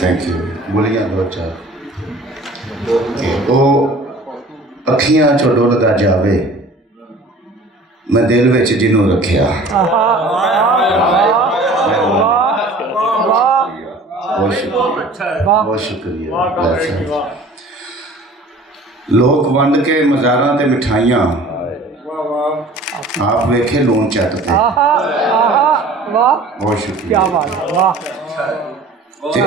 Thank you बोलिया दो चार वो अखियां चो डुलदा जावे मैं दिल विच जिन्हों रखिया बहुत शुक्रिया। लोग वंड के मज़ारां ते मिठाइयां आप वेखे लून चट पे बहुत शुक्रिया। ते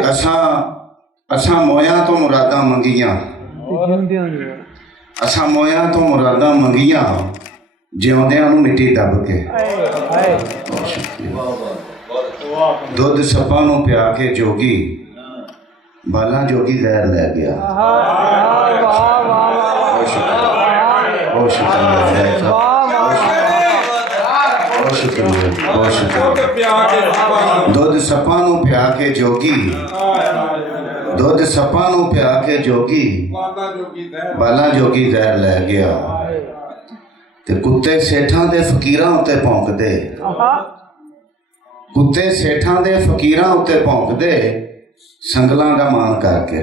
असां मोयां तो मुरादां मंगियां असां मोयां तो मुरादां मंगियां जिउंदियां नूं मिट्टी दब के बहुत शुक्रिया। दुध सप्पां नूं पिया के जोगी बाला जोगी जहर लै गया बहुत शुक्रिया बहुत शुक्रिया बहुत शुक्रिया। दुध सप्पां नूं पिया के जोगी दुध सप्पां नूं पिया के जोगी बाला जोगी जहर लै गया। ते कुत्ते सेठां दे फकीरां उत्ते भौंकदे कुत्ते सेठां दे फकीरां उत्ते भौंकदे संगलां दा मान करके।